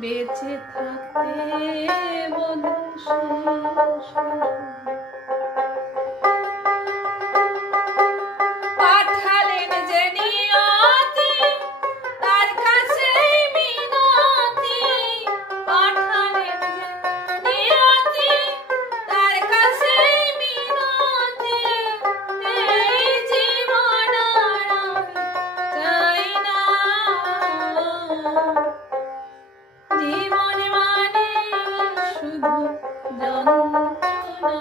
বেঁচে থাকতে বোধহয় শেষ পাঠালেন যে নিয়তি তার কাছে মিনতি পাঠালেন যে নিয়তি তার কাছে মিনতি এই জীবন চাই না জীবন মানে শুধু যন্ত্রণা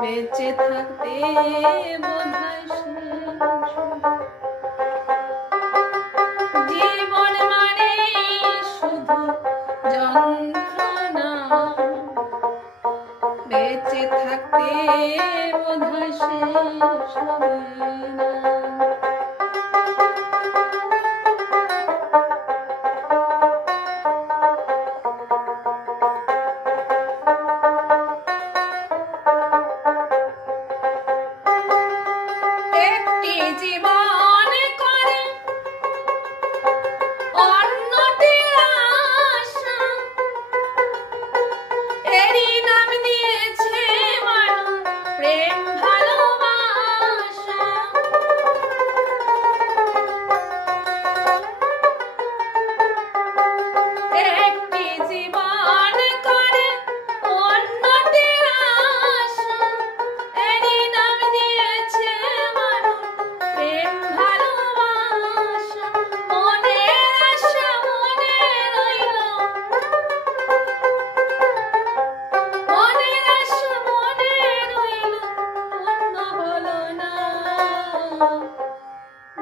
বেঁচে থাকতে বোধহয় শেষ জীবন মানে শুধু যন্ত্রণা বেঁচে থাকতে বোধহয় শেষ হবে না জীবন করে অন্যটির আশা এরই নাম দিয়েছে মানুষ প্রেম ভালোবাসা একটি জীবন করে অন্যটির আশা এরই নাম দিয়েছে প্রেম ভালোবাসা মনের আশা মনে রইল মনের আশা মনে রইল পূর্ণ হলো না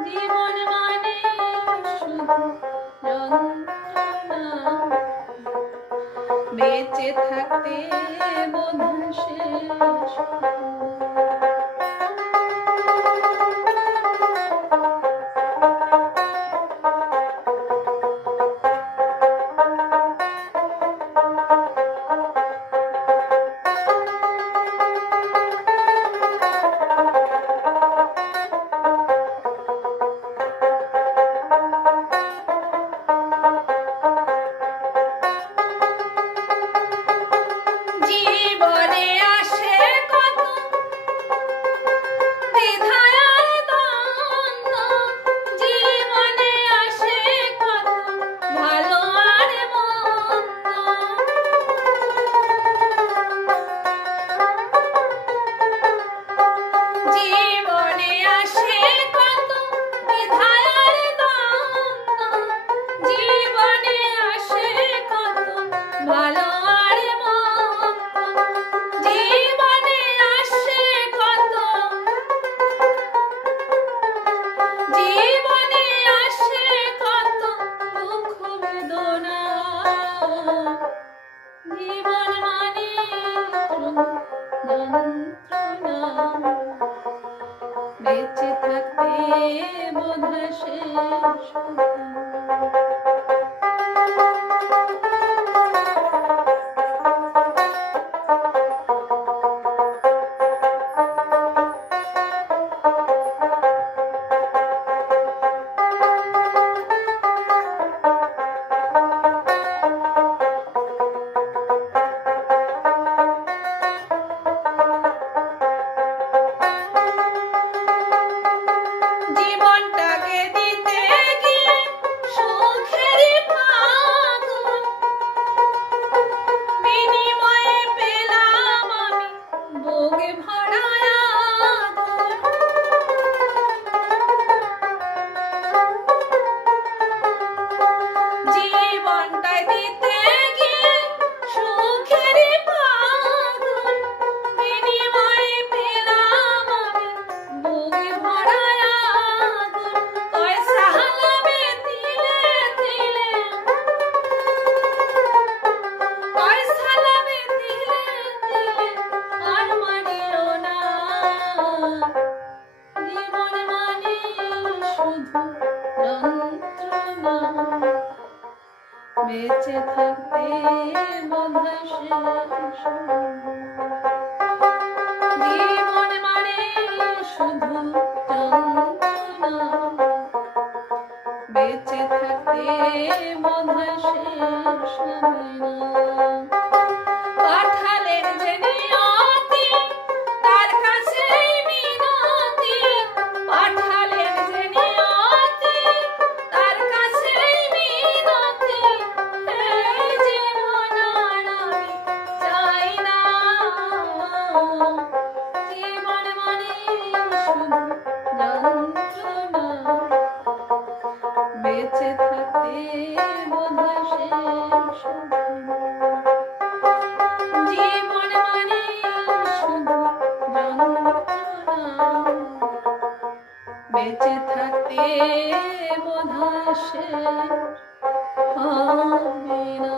জীবন মানে শুধু যন্ত্রণা বেঁচে থাকতে বোধহয় শেষ জীবনে আসে কত দ্বিধার দ্বন্দ্ব জীবনে আসে কত ভালো আর মন্দ জীবনে আসে কত দ্বিধার দ্বন্দ্ব জীবনে আসে কত ভালো আর জীবনে আসে কত জীবনে আসে কত দুঃখ বেদনা জীবন মানে যন্ত্রণা বেঁচে থাকতে বোধহয় শেষ জীবনটাকে দিতে গিয়ে সুখেরই ফাগুন বিনিময়ে পেলাম আমি বুকে ভরা আগুন জীবনটা দিতে গিয়ে সুখেরই ফাগুন বিনিময়ে পেলাম আমি বুকে ভরা বেঁচে থাকতে বোধহয় শেষ জীবন মানে শুধু যন্ত্রণা বোধহয় শেষ হবে না। জীবন মানে শুধু যন্ত্রণা, বেঁচে থাকতে বোধহয় শেষ হবে না।